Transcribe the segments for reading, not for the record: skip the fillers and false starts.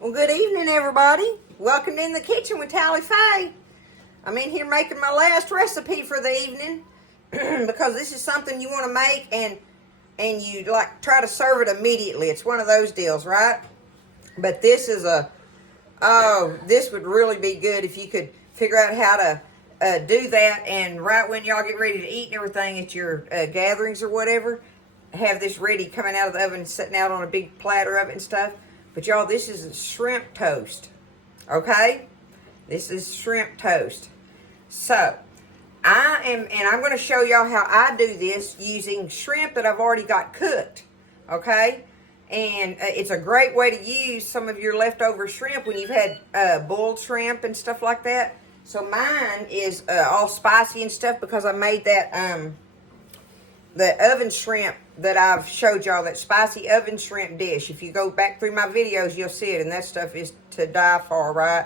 Well, good evening, everybody. Welcome in the kitchen with Tally Faye. I'm in here making my last recipe for the evening because this is something you want to make and you like try to serve it immediately. It's one of those deals, right? But this is this would really be good if you could figure out how to do that, and right when y'all get ready to eat and everything at your gatherings or whatever, have this ready coming out of the oven, sitting out on a big platter of it and stuff. But y'all, this is shrimp toast, okay? This is shrimp toast. So, I'm going to show y'all how I do this using shrimp that I've already got cooked, okay? And it's a great way to use some of your leftover shrimp when you've had boiled shrimp and stuff like that. So mine is all spicy and stuff because I made that the oven shrimp that I've showed y'all, that spicy oven shrimp dish. If you go back through my videos, you'll see it, and that stuff is to die for, right?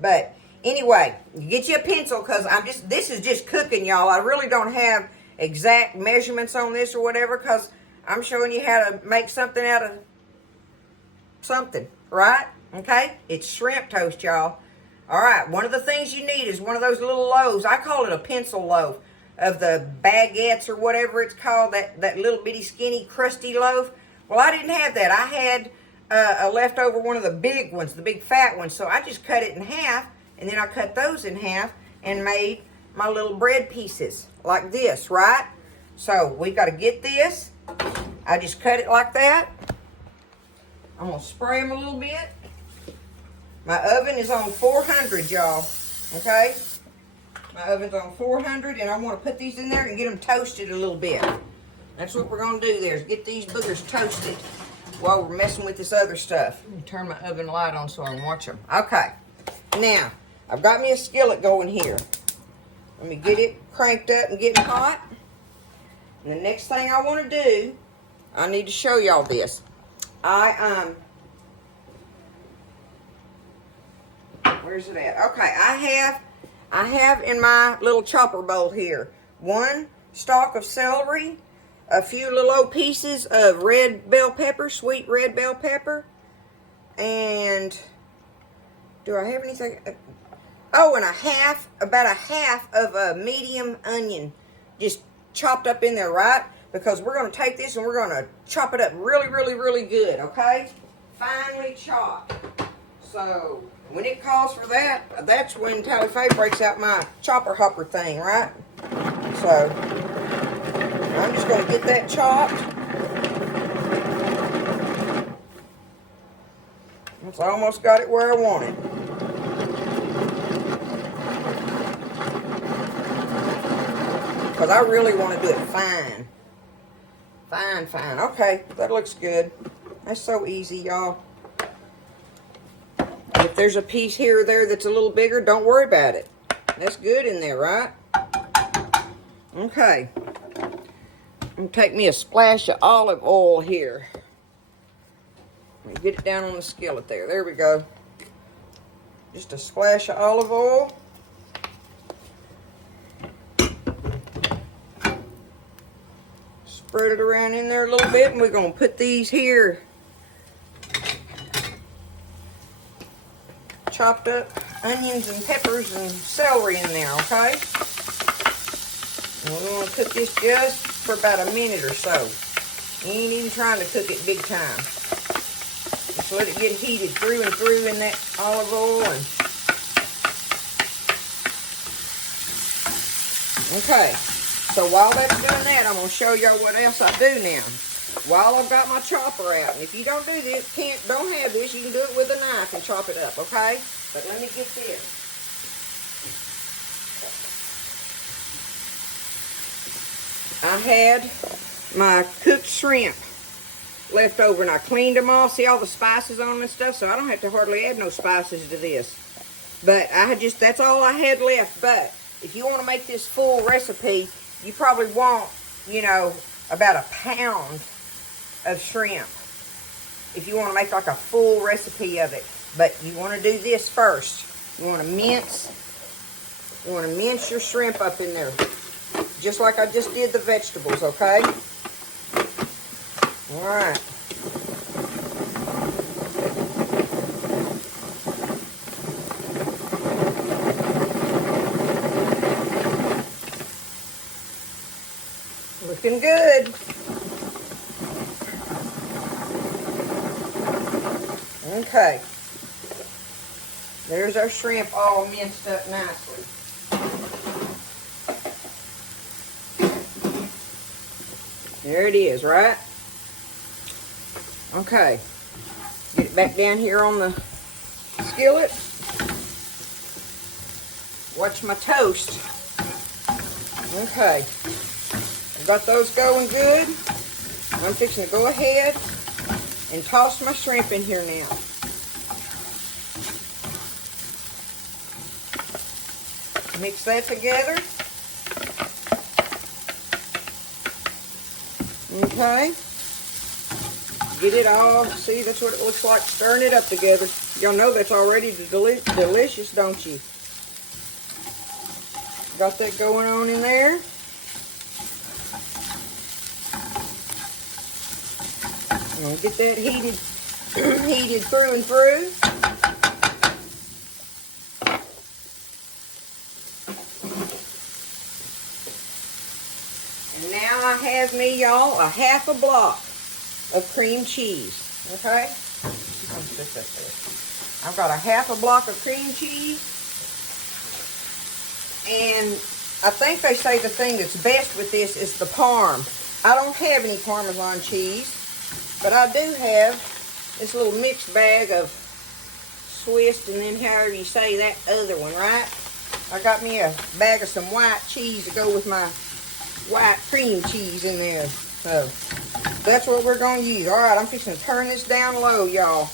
But anyway, you get you a pencil because this is just cooking, y'all. I really don't have exact measurements on this or whatever because I'm showing you how to make something out of something, right? Okay? It's shrimp toast, y'all. All right, one of the things you need is one of those little loaves. I call it a pencil loaf of the baguettes or whatever it's called, that little bitty skinny crusty loaf. Well, I didn't have that. I had a leftover one of the big ones, the big fat ones. So I just cut it in half, and then I cut those in half and made my little bread pieces like this, right? So we got to get this. I just cut it like that. I'm going to spray them a little bit. My oven is on 400, y'all, okay? My oven's on 400, and I want to put these in there and get them toasted a little bit. That's what we're going to do there, is get these boogers toasted while we're messing with this other stuff. Let me turn my oven light on so I can watch them. Okay, now, I've got me a skillet going here. Let me get it cranked up and getting hot. And the next thing I want to do, I need to show y'all this. Where's it at? Okay, I have in my little chopper bowl here one stalk of celery, a few little old pieces of red bell pepper, sweet red bell pepper, and do I have anything? Oh, and about a half of a medium onion, just chopped up in there, right? Because we're going to take this and we're going to chop it up really, really, really good, okay? Finely chopped. So when it calls for that, that's when Tally Faye breaks out my chopper hopper thing, right? So I'm just going to get that chopped. It's almost got it where I want it. Because I really want to do it fine. Fine. Okay, that looks good. That's so easy, y'all. If there's a piece here or there that's a little bigger, don't worry about it. That's good in there, right? Okay. I'm going to take me a splash of olive oil here. Let me get it down on the skillet there. There we go. Just a splash of olive oil. Spread it around in there a little bit, and we're going to put these here chopped up onions and peppers and celery in there, okay? And we're going to cook this just for about a minute or so. You ain't even trying to cook it big time. Just let it get heated through and through in that olive oil. Okay, so while that's doing that, I'm going to show y'all what else I do now. While I've got my chopper out, and if you don't do this, don't have this, you can do it with a knife and chop it up, okay? But let me get this. I had my cooked shrimp left over, and I cleaned them all. See all the spices on them and stuff, so I don't have to hardly add no spices to this. But that's all I had left. But if you want to make this full recipe, you probably want, about a pound of shrimp if you want to make like a full recipe of it. But you want to do this first. You want to mince your shrimp up in there, just like I just did the vegetables, okay? All right. Okay. There's our shrimp all minced up nicely. There it is, right? Okay. Get it back down here on the skillet. Watch my toast. Okay. I've got those going good. I'm fixing to go ahead and toss my shrimp in here now. Mix that together. Okay. Get it all. See, that's what it looks like stirring it up together. Y'all know that's already delicious, don't you? Got that going on in there. I'm going to get that heated through and through. And now I have me, y'all, a half a block of cream cheese. Okay? I've got a half a block of cream cheese. And I think they say the thing that's best with this is the parm. I don't have any Parmesan cheese, but I do have this little mixed bag of Swiss, and then however you say that other one, right? I got me a bag of some white cheese to go with my white cream cheese in there. So that's what we're going to use. All right, I'm fixing to turn this down low, y'all.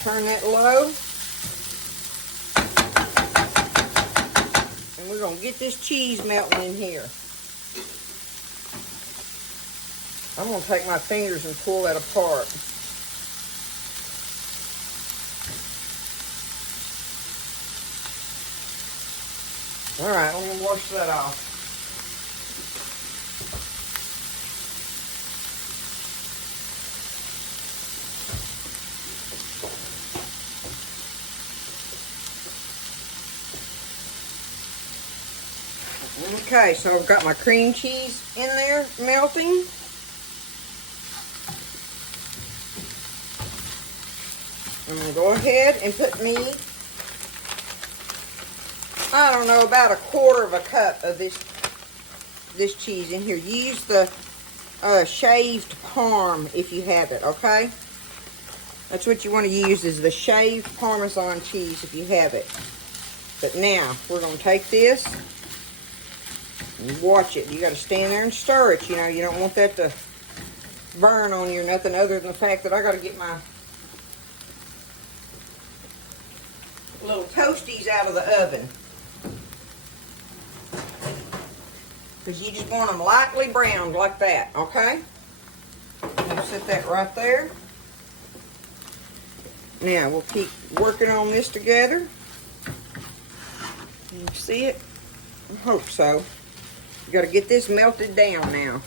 Turn that low. And we're going to get this cheese melting in here. I'm going to take my fingers and pull that apart. All right, I'm going to wash that off. Okay, so I've got my cream cheese in there melting. I'm going to go ahead and put me, I don't know, about a quarter of a cup of this cheese in here. Use the shaved parm if you have it, okay? That's what you want to use, is the shaved Parmesan cheese if you have it. But now, we're going to take this and watch it. You got to stand there and stir it. You know, you don't want that to burn on you or nothing other than the fact that I got to get my little toasties out of the oven. Because you just want them lightly browned like that, okay? I'll set that right there. Now, we'll keep working on this together. Can you see it? I hope so. You got to get this melted down now.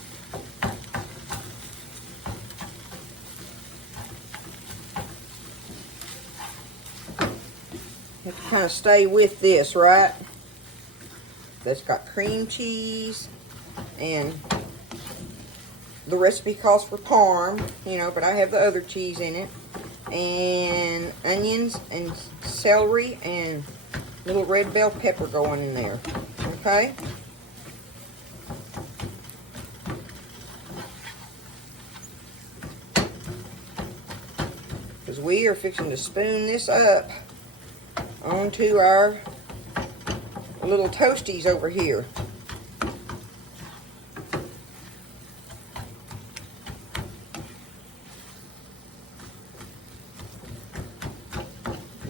You have to kind of stay with this, right? That's got cream cheese, and the recipe calls for parm, you know, but I have the other cheese in it, and onions and celery and little red bell pepper going in there, okay? Because we are fixing to spoon this up onto our little toasties over here.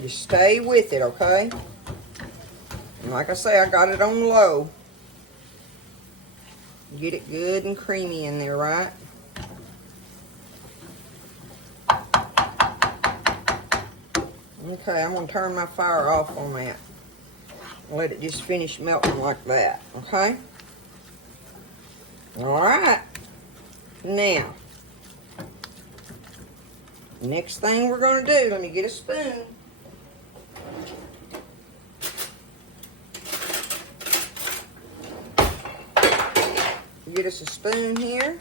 Just stay with it, okay? And like I say, I got it on low. Get it good and creamy in there, right? Okay, I'm going to turn my fire off on that. Let it just finish melting like that, okay? Alright. Now, next thing we're going to do, let me get a spoon. Get us a spoon here.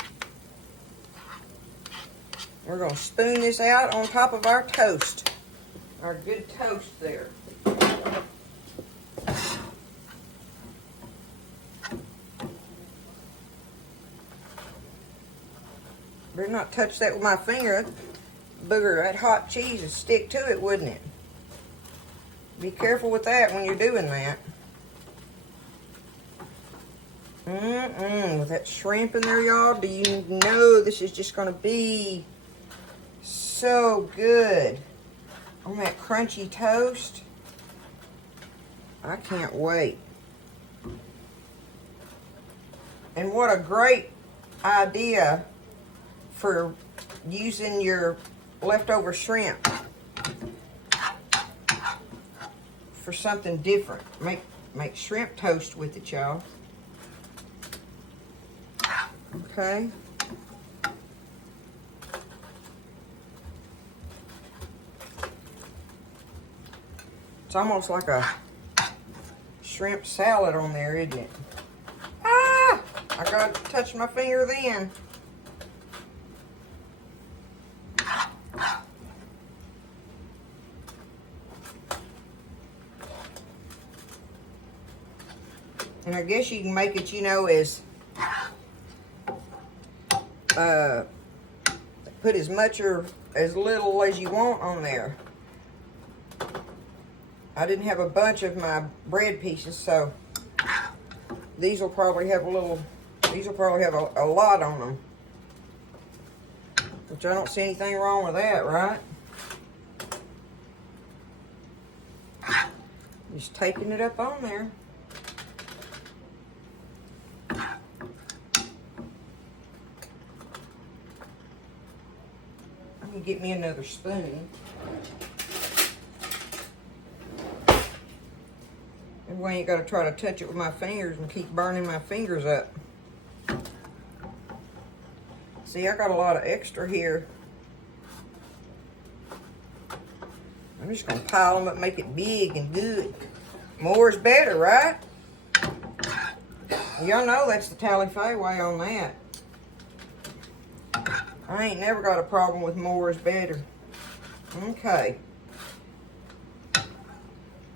We're going to spoon this out on top of our toast. Our good toast there. Better not touch that with my finger. Booger, that hot cheese would stick to it, wouldn't it? Be careful with that when you're doing that. With that shrimp in there, y'all, do you know this is just going to be so good on that crunchy toast? I can't wait. And what a great idea for using your leftover shrimp for something different. Make shrimp toast with it, y'all. Okay. It's almost like a shrimp salad on there, isn't it? Ah! I got to touch my finger then. And I guess you can make it, you know, as put as much or as little as you want on there. I didn't have a bunch of my bread pieces, so these will probably have a lot on them. Which I don't see anything wrong with that, right? Just taping it up on there. I'm gonna get me another spoon. That way I ain't gotta try to touch it with my fingers and keep burning my fingers up. See, I got a lot of extra here. I'm just gonna pile them up, make it big and good. More is better, right? Y'all know that's the Tally-Fay way on that. I ain't never got a problem with more is better. Okay.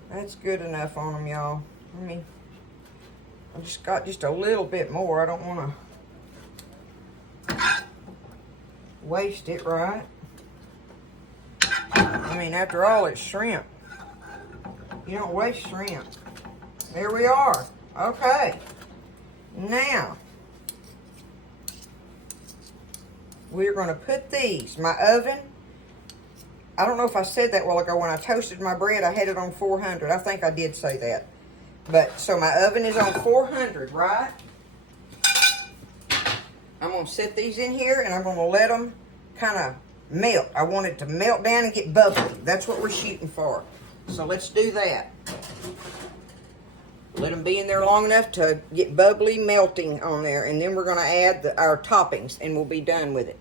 That's good enough on them, y'all. I just got just a little bit more. I don't want to waste it, right? After all, it's shrimp. You don't waste shrimp. There we are. Okay. Now, we're going to put these. My oven, I don't know if I said that a while ago. When I toasted my bread, I had it on 400. I think I did say that. But, so my oven is on 400, right? I'm going to set these in here, and I'm going to let them kind of melt. I want it to melt down and get bubbly. That's what we're shooting for. So let's do that. Let them be in there long enough to get bubbly melting on there. And then we're going to add our toppings, and we'll be done with it.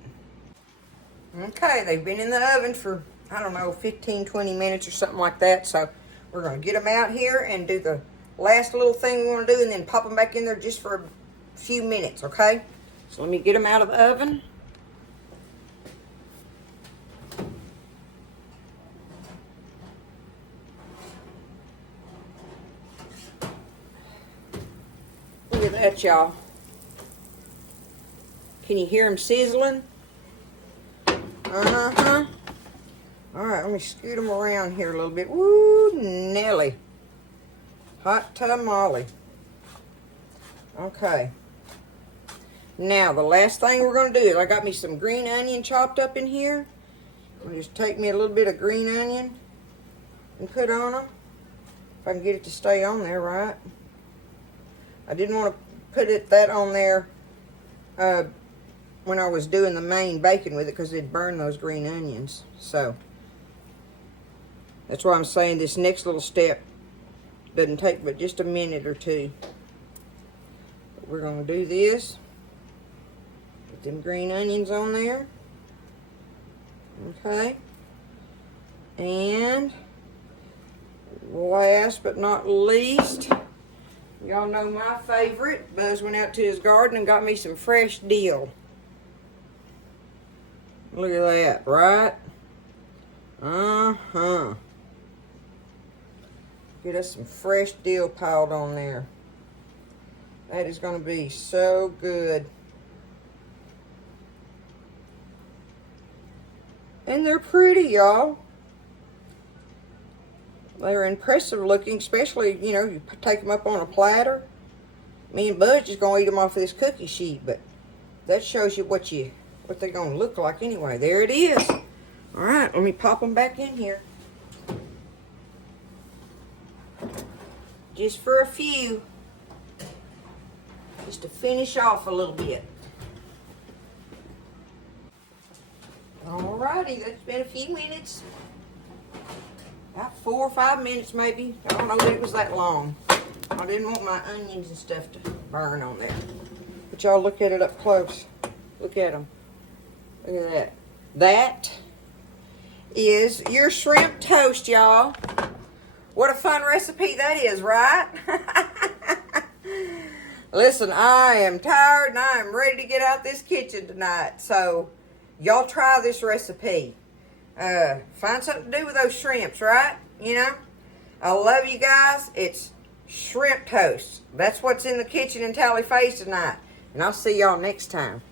Okay, they've been in the oven for, I don't know, 15, 20 minutes or something like that. So we're going to get them out here and do the last little thing we want to do, and then pop them back in there just for a few minutes, okay? So let me get them out of the oven. Look at that, y'all. Can you hear them sizzling? Uh-huh. All right, let me scoot them around here a little bit. Woo, Nelly. Hot tamale. Okay. Now, the last thing we're going to do is I got me some green onion chopped up in here. I'll just take me a little bit of green onion and put on them. If I can get it to stay on there, right? I didn't want to put that on there when I was doing the main bacon with it, because it'd burn those green onions. So that's why I'm saying this next little step doesn't take but just a minute or two. But we're going to do this. Put them green onions on there. Okay. And last but not least, y'all know my favorite. Buzz went out to his garden and got me some fresh dill. Look at that, right? Uh-huh. Get us some fresh dill piled on there. That is going to be so good. And they're pretty, y'all. They're impressive looking, especially, you know, you take them up on a platter. Me and Budge is going to eat them off of this cookie sheet, but that shows you what they're going to look like anyway. There it is. All right, let me pop them back in here. Just for a few. Just to finish off a little bit. Alrighty, that's been a few minutes. About 4 or 5 minutes maybe. I don't know that it was that long. I didn't want my onions and stuff to burn on there. But y'all look at it up close. Look at them. Look at that. That is your shrimp toast, y'all. What a fun recipe that is, right? Listen, I am tired and I am ready to get out this kitchen tonight. So, y'all try this recipe. Find something to do with those shrimps, right? You know? I love you guys. It's shrimp toast. That's what's in the kitchen in Tally Faye's tonight. And I'll see y'all next time.